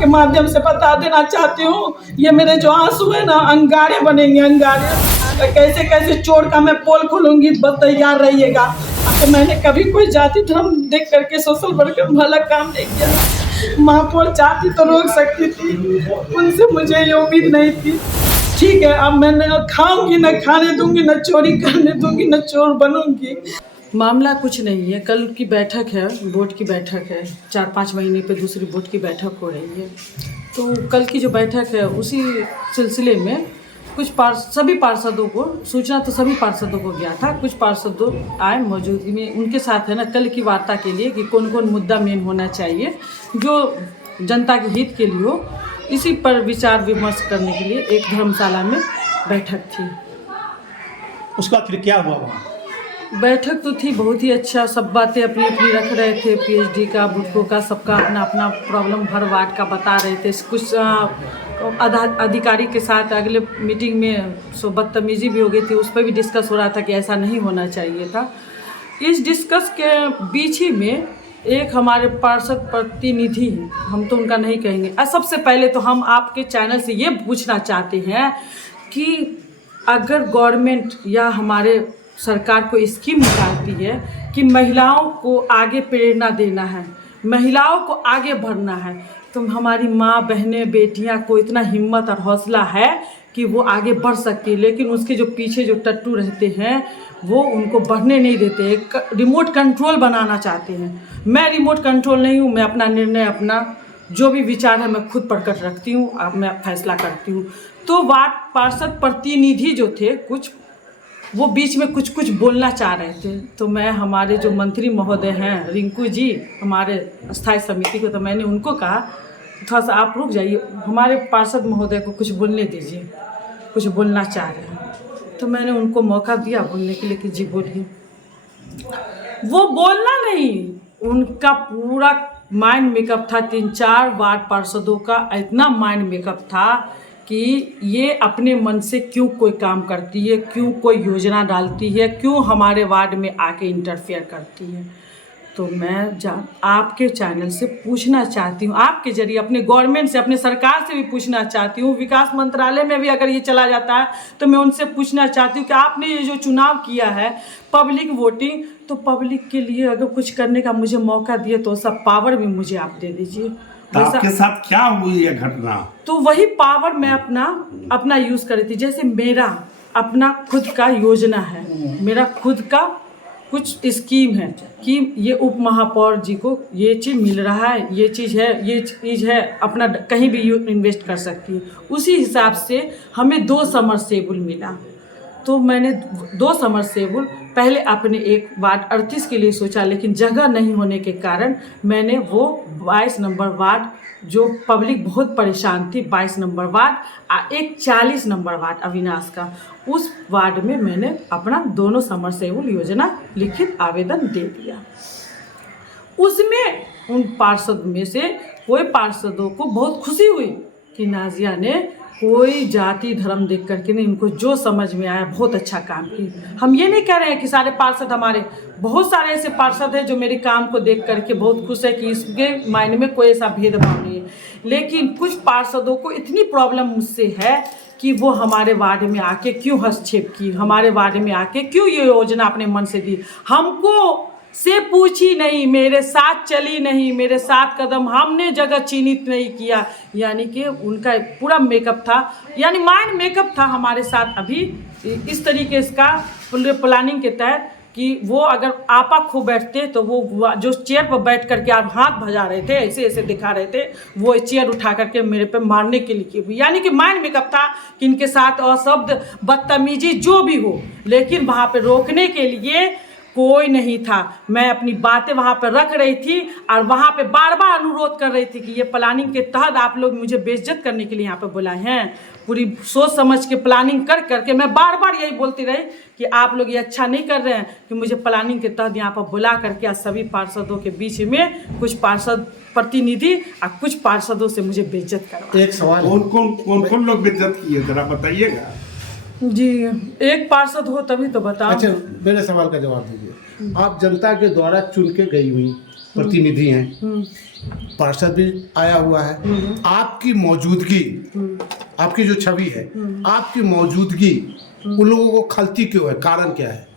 आपके माध्यम से बता देना चाहती हूँ, ये मेरे जो आंसू है ना अंगारे बनेंगे, अंगारे। कैसे कैसे चोर का मैं पोल खोलूंगी, बस तैयार रहिएगा। तो मैंने कभी कोई जाति धर्म देख करके सोशल वर्कर वाला काम नहीं किया। महापौर चाहती तो रोक सकती थी, उनसे मुझे ये उम्मीद नहीं थी। ठीक है, अब मैं न खाऊंगी, न खाने दूंगी, न चोरी करने दूंगी, न चोर बनूंगी। मामला कुछ नहीं है। कल की बैठक है, बोर्ड की बैठक है। 4-5 महीने पे दूसरी बोर्ड की बैठक हो रही है। तो कल की जो बैठक है उसी सिलसिले में कुछ सभी पार्षदों को सूचना, तो सभी पार्षदों को गया था। कुछ पार्षदों आए, मौजूदगी में उनके साथ है ना कल की वार्ता के लिए कि कौन कौन मुद्दा मेन होना चाहिए जो जनता के हित के लिए हो, इसी पर विचार विमर्श करने के लिए एक धर्मशाला में बैठक थी। उसका फिर क्या हुआ वहाँ? बैठक तो थी बहुत ही अच्छा, सब बातें अपनी अपनी रख रहे थे। पीएचडी का, बुटको का, सबका अपना अपना प्रॉब्लम हर वार्ड का बता रहे थे। कुछ अधिकारी के साथ अगले मीटिंग में बदतमीजी भी हो गई थी, उस पर भी डिस्कस हो रहा था कि ऐसा नहीं होना चाहिए था। इस डिस्कस के बीच ही में एक हमारे पार्षद प्रतिनिधि हैं, हम तो उनका नहीं कहेंगे। सबसे पहले तो हम आपके चैनल से ये पूछना चाहते हैं कि अगर गवर्नमेंट या हमारे सरकार को स्कीम निकालती है कि महिलाओं को आगे प्रेरणा देना है, महिलाओं को आगे बढ़ना है, तो हमारी माँ, बहनें, बेटियाँ को इतना हिम्मत और हौसला है कि वो आगे बढ़ सकती है। लेकिन उसके जो पीछे जो टट्टू रहते हैं वो उनको बढ़ने नहीं देते। एक रिमोट कंट्रोल बनाना चाहते हैं। मैं रिमोट कंट्रोल नहीं हूँ, मैं अपना निर्णय, अपना जो भी विचार है मैं खुद प्रकट रखती हूँ, अब मैं फैसला करती हूँ। तो वार्ड पार्षद प्रतिनिधि जो थे कुछ, वो बीच में कुछ कुछ बोलना चाह रहे थे। तो मैं, हमारे जो मंत्री महोदय हैं रिंकू जी, हमारे स्थायी समिति को, तो मैंने उनको कहा थोड़ा सा आप रुक जाइए, हमारे पार्षद महोदय को कुछ बोलने दीजिए, कुछ बोलना चाह रहे हैं। तो मैंने उनको मौका दिया बोलने के लिए कि जी बोलिए। वो बोलना नहीं, उनका पूरा माइंड मेकअप था। 3-4 वार्ड पार्षदों का इतना माइंड मेकअप था कि ये अपने मन से क्यों कोई काम करती है, क्यों कोई योजना डालती है, क्यों हमारे वार्ड में आके इंटरफेयर करती है। तो मैं आपके चैनल से पूछना चाहती हूँ, आपके जरिए अपने गवर्नमेंट से, अपने सरकार से भी पूछना चाहती हूँ, विकास मंत्रालय में भी अगर ये चला जाता है तो मैं उनसे पूछना चाहती हूँ कि आपने ये जो चुनाव किया है पब्लिक वोटिंग, तो पब्लिक के लिए अगर कुछ करने का मुझे मौका दिए तो सब पावर भी मुझे आप दे दीजिए। तो आपके साथ क्या हुई ये घटना? तो वही पावर मैं अपना यूज़ कर रही थी। जैसे मेरा अपना खुद का योजना है, मेरा खुद का कुछ स्कीम है कि ये उप महापौर जी को ये चीज़ मिल रहा है, ये चीज़ है, अपना कहीं भी इन्वेस्ट कर सकती है। उसी हिसाब से हमें 2 समरसेबुल मिला। तो मैंने 2 समरसेबुल पहले अपने एक वार्ड 38 के लिए सोचा, लेकिन जगह नहीं होने के कारण मैंने वो 22 नंबर वार्ड, जो पब्लिक बहुत परेशान थी, 22 नंबर वार्ड, एक 40 नंबर वार्ड अविनाश का, उस वार्ड में मैंने अपना दोनों समरसेबुल योजना लिखित आवेदन दे दिया। उसमें उन पार्षद में से कोई पार्षदों को बहुत खुशी हुई कि नाजिया ने कोई जाति धर्म देख करके नहीं, उनको जो समझ में आया बहुत अच्छा काम किया। हम ये नहीं कह रहे हैं कि सारे पार्षद, हमारे बहुत सारे ऐसे पार्षद हैं जो मेरे काम को देख करके बहुत खुश है कि इसके मायने में कोई ऐसा भेदभाव नहीं है। लेकिन कुछ पार्षदों को इतनी प्रॉब्लम मुझसे है कि वो हमारे वार्ड में आके क्यों हस्तक्षेप की, हमारे वार्ड में आके क्यों ये योजना अपने मन से दी, हमको से पूछी नहीं, मेरे साथ चली नहीं, मेरे साथ कदम हमने जगह चिन्हित नहीं किया। यानी कि उनका पूरा मेकअप था, यानी माइंड मेकअप था हमारे साथ अभी इस तरीके का प्लानिंग के तहत कि वो अगर आपा खो बैठते तो वो जो चेयर पर बैठ करके आप हाथ भजा रहे थे, ऐसे ऐसे दिखा रहे थे, वो चेयर उठा करके मेरे पे मारने के लिए, यानी कि माइंड मेकअप था कि इनके साथ अशब्द बदतमीजी जो भी हो, लेकिन वहाँ पे रोकने के लिए कोई नहीं था। मैं अपनी बातें वहाँ पर रख रही थी और वहाँ पे बार बार अनुरोध कर रही थी कि ये प्लानिंग के तहत आप लोग मुझे बेइज्जत करने के लिए यहाँ पे बुलाए हैं। पूरी सोच समझ के प्लानिंग कर करके मैं बार बार यही बोलती रही कि आप लोग ये अच्छा नहीं कर रहे हैं कि मुझे प्लानिंग के तहत यहाँ पर बुला करके आज सभी पार्षदों के बीच में कुछ पार्षद प्रतिनिधि और कुछ पार्षदों से मुझे बेइज्जत करवा। एक सवाल, कौन कौन लोग बेइज्जत किए जरा बताइएगा। जी, एक पार्षद हो तभी तो बताओ। अच्छा, मेरे सवाल का जवाब दीजिए। आप जनता के द्वारा चुन के गई हुई, प्रतिनिधि हैं, पार्षद भी आया हुआ है। आपकी मौजूदगी, आपकी जो छवि है, आपकी मौजूदगी उन लोगों को खलती क्यों है? कारण क्या है?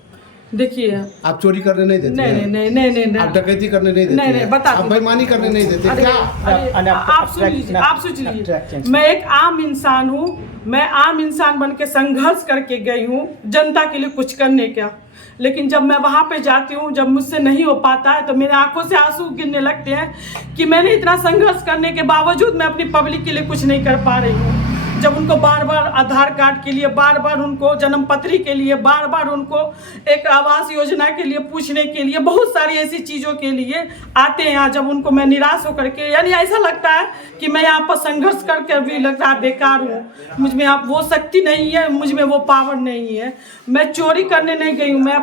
देखिए, आप चोरी करने नहीं देते नहीं हैं? नहीं नहीं नहीं नहीं, आप डकैती करने नहीं देते नहीं, हैं? बता आप दूं। बेईमानी करने नहीं देते अरे, क्या? अरे, आप सुन लीजिए, आप सोच लीजिए, मैं एक आम इंसान हूँ, मैं आम इंसान बन के संघर्ष करके गई हूँ जनता के लिए कुछ करने का। लेकिन जब मैं वहाँ पे जाती हूँ, जब मुझसे नहीं हो पाता है, तो मेरे आंखों से आंसू गिरने लगते हैं कि मैंने इतना संघर्ष करने के बावजूद मैं अपनी पब्लिक के लिए कुछ नहीं कर पा रही हूँ। जब उनको बार बार आधार कार्ड के लिए, बार बार उनको जन्म पत्री के लिए, बार बार उनको एक आवास योजना के लिए पूछने के लिए, बहुत सारी ऐसी चीज़ों के लिए आते हैं यहाँ, जब उनको मैं निराश होकर के, यानी ऐसा लगता है कि मैं यहाँ पर संघर्ष करके भी लगता है बेकार हूँ, मुझ में आप वो शक्ति नहीं है, मुझ में वो पावर नहीं है। मैं चोरी करने नहीं गई हूँ, मैं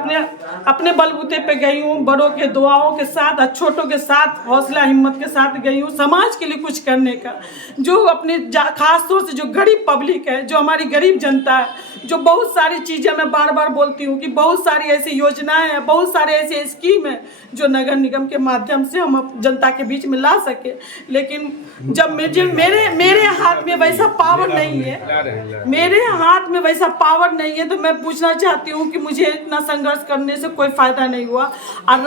अपने बलबूते पे गई हूँ, बड़ों के दुआओं के साथ, छोटों के साथ, हौसला हिम्मत के साथ गई हूँ, समाज के लिए कुछ करने का। जो अपने खास तौर से जो गरीब पब्लिक है, जो हमारी गरीब जनता है, जो बहुत सारी चीज़ें मैं बार बार बोलती हूँ कि बहुत सारी ऐसी योजनाएं हैं, बहुत सारे ऐसे स्कीम है जो नगर निगम के माध्यम से हम जनता के बीच में ला सके। लेकिन जब मेरे हाथ में वैसा पावर नहीं है, मेरे हाथ में वैसा पावर नहीं है, तो मैं पूछना चाहती हूँ कि मुझे इतना संघर्ष करने से कोई फायदा नहीं हुआ। और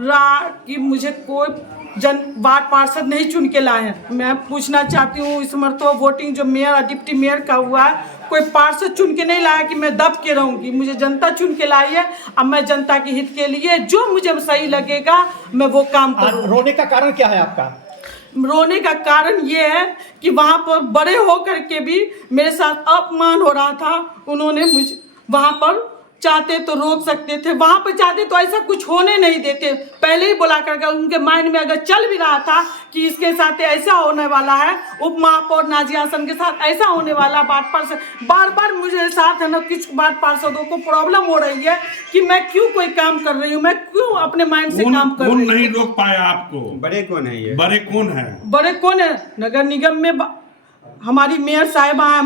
रहा कि मुझे कोई वार्ड पार्षद नहीं चुन के लाए हैं। मैं पूछना चाहती हूँ, इस मरतबा वोटिंग जो मेयर और डिप्टी मेयर का हुआ है, कोई पार्षद चुन के नहीं लाया कि मैं दब के रहूँगी। मुझे जनता चुन के लाई है। अब मैं जनता के हित के लिए जो मुझे सही लगेगा मैं वो काम करूँ। रोने का कारण क्या है आपका? रोने का कारण ये है कि वहाँ पर बड़े होकर के भी मेरे साथ अपमान हो रहा था। उन्होंने मुझे वहाँ पर चाहते तो रोक सकते थे, वहाँ पे चाहते तो ऐसा कुछ होने नहीं देते। पहले ही बुला कर उनके माइंड में अगर चल भी रहा था कि इसके साथ ऐसा होने वाला है, उप महापौर नाजिया हसन के साथ ऐसा होने वाला, वार्ड पार्षद बार बार मुझे साथ है ना, कुछ वार्ड पार्षदों को प्रॉब्लम हो रही है कि मैं क्यों कोई काम कर रही हूँ, मैं क्यों अपने माइंड से काम कर रही हूँ। नहीं रोक पाया आपको? बड़े कौन है ये? बड़े कौन है? बड़े कौन है? नगर निगम में हमारी मेयर साहिबा है,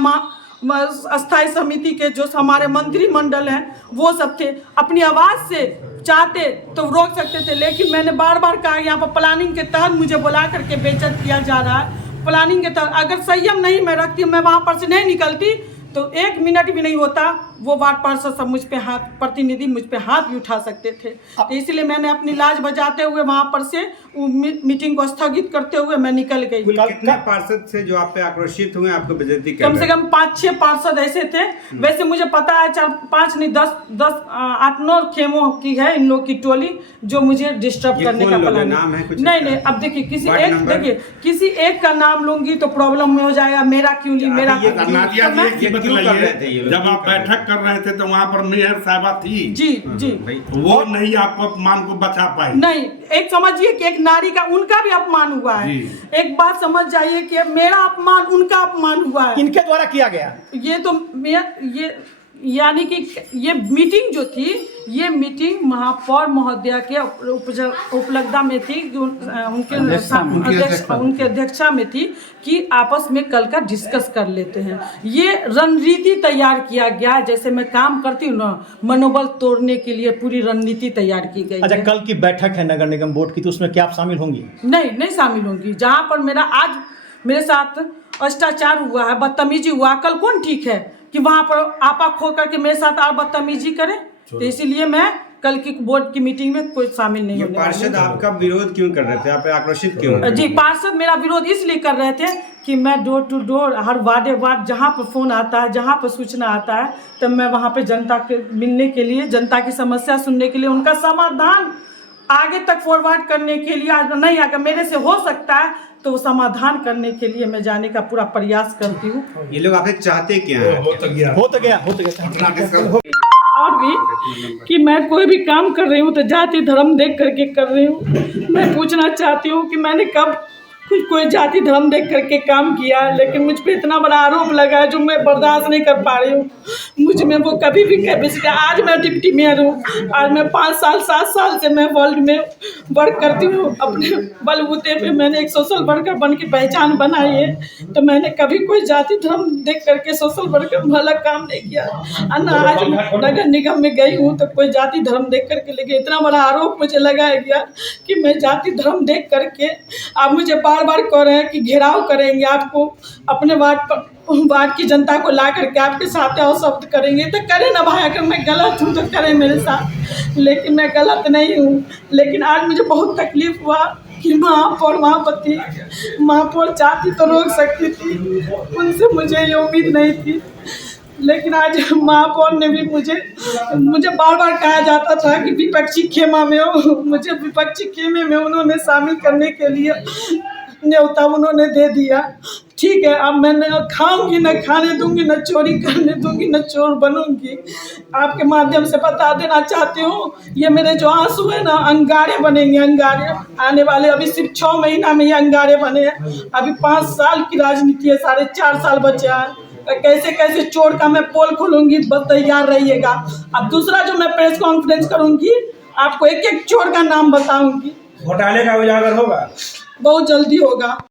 अस्थायी समिति के जो हमारे मंत्रिमंडल हैं वो सब थे। अपनी आवाज़ से चाहते तो रोक सकते थे, लेकिन मैंने बार बार कहा यहाँ पर प्लानिंग के तहत मुझे बुला करके बेइज्जत किया जा रहा है। प्लानिंग के तहत अगर संयम नहीं मैं रखती, मैं वहाँ पर से नहीं निकलती तो 1 मिनट भी नहीं होता, वो वार्ड पार्षद सब मुझ पे हाथ, प्रतिनिधि मुझ पे हाथ भी उठा सकते थे। तो इसलिए मैंने अपनी लाज बजाते हुए वहाँ पर से मीटिंग को स्थगित करते हुए मैं निकल गई। कितने पार्षद से जो आप पे आक्रोशित हुए, आपको बेइज्जती कर कम से कम 5-6 पार्षद ऐसे थे। वैसे मुझे पता है 4-5 नहीं 10 8-9 खेमों की है इन लोग की टोली जो मुझे डिस्टर्ब करने का प्लान। नाम है कुछ? नहीं, अब देखिए किसी एक का नाम लूंगी तो प्रॉब्लम में हो जाएगा। मेरा क्यों ली, मेरा नादिया जी एक चीज बताइए, जब आप बैठक कर रहे थे तो वहाँ पर मेयर साहिबा थी? जी वो नहीं आपको अपमान को बचा पाई? नहीं, एक समझिए कि एक नारी का उनका भी अपमान हुआ है। एक बात समझ जाइए कि मेरा अपमान उनका अपमान हुआ है। इनके द्वारा किया गया ये तो ये यानी कि ये मीटिंग जो थी, ये मीटिंग महापौर महोदया के उपलब्धता में थी, उनके अध्यक्षा में थी कि आपस में कल का डिस्कस कर लेते हैं। ये रणनीति तैयार किया गया, जैसे मैं काम करती हूँ ना, मनोबल तोड़ने के लिए पूरी रणनीति तैयार की गई। अच्छा, कल की बैठक है नगर निगम बोर्ड की, तो उसमें क्या आप शामिल होंगी? नहीं शामिल होंगी। जहाँ पर आज मेरे साथ भ्रष्टाचार हुआ है, बदतमीजी हुआ, कल कौन ठीक है कि वहाँ पर आपा खो करके मेरे साथ और बदतमीजी करे? तो इसीलिए मैं कल की बोर्ड की मीटिंग में कोई शामिल नहीं होने वाली। पार्षद आपका विरोध क्यों कर रहे थे? आप आक्रोशित क्यों? जी, पार्षद मेरा विरोध इसलिए कर रहे थे कि मैं डोर टू डोर हर वार्ड जहाँ पर फोन आता है, जहाँ पर सूचना आता है, तब मैं वहाँ पे जनता के मिलने के लिए, जनता की समस्या सुनने के लिए, उनका समाधान आगे तक फॉरवर्ड करने के लिए, नहीं अगर मेरे से हो सकता है तो समाधान करने के लिए मैं जाने का पूरा प्रयास करती हूँ। ये लोग आपसे चाहते क्या है? हो तो गया और भी कि मैं कोई भी काम कर रही हूँ तो जाति धर्म देख करके कर रही हूँ। मैं पूछना चाहती हूँ कि मैंने कब कोई जाति धर्म देख करके काम किया, लेकिन मुझ पे इतना बड़ा आरोप लगा है जो मैं बर्दाश्त नहीं कर पा रही हूँ। मुझ में वो कभी भी कैपेसिटी, आज मैं डिप्टी मेयर हूँ, आज मैं 5 साल 7 साल से मैं वर्ल्ड में वर्क करती हूँ। अपने बलबूते पे मैंने एक सोशल वर्कर बन के पहचान बनाई है, तो मैंने कभी कोई जाति धर्म देख करके सोशल वर्कर वाला काम नहीं किया। और ना आज नगर निगम में गई हूँ तो कोई जाति धर्म देख करके, लेकिन इतना बड़ा आरोप मुझे लगाया गया कि मैं जाति धर्म देख करके, आप मुझे बार बार कह रहे हैं कि घेराव करेंगे, आपको अपने वार्ड की जनता को ला करके आपके साथ और शब्द करेंगे। तो करें ना भाई, अगर मैं गलत हूँ तो करें मेरे साथ, लेकिन मैं गलत नहीं हूँ। लेकिन आज मुझे बहुत तकलीफ हुआ कि महापौर महापति महापौर चाहती तो रोक सकती थी, उनसे मुझे ये उम्मीद नहीं थी। लेकिन आज महापौर ने भी मुझे बार बार कहा जाता था कि विपक्षी खेमा में हो, मुझे विपक्षी खेमे में उन्होंने शामिल करने के लिए न्योता उन्होंने दे दिया। ठीक है, अब मैं न खाऊंगी, न खाने दूंगी, न चोरी करने दूंगी, न चोर बनूंगी। आपके माध्यम से बता देना चाहती हूँ, ये मेरे जो आंसू है ना, अंगारे बनेंगे, अंगारे आने वाले। अभी सिर्फ 6 महीना में ये अंगारे बने हैं, अभी 5 साल की राजनीति है, 4.5 साल बचे हैं। तो कैसे कैसे चोर का मैं पोल खोलूंगी, बस तैयार रहिएगा। अब दूसरा जो मैं प्रेस कॉन्फ्रेंस करूंगी, आपको एक एक चोर का नाम बताऊंगी। घोटाले का उजागर होगा, बहुत जल्दी होगा।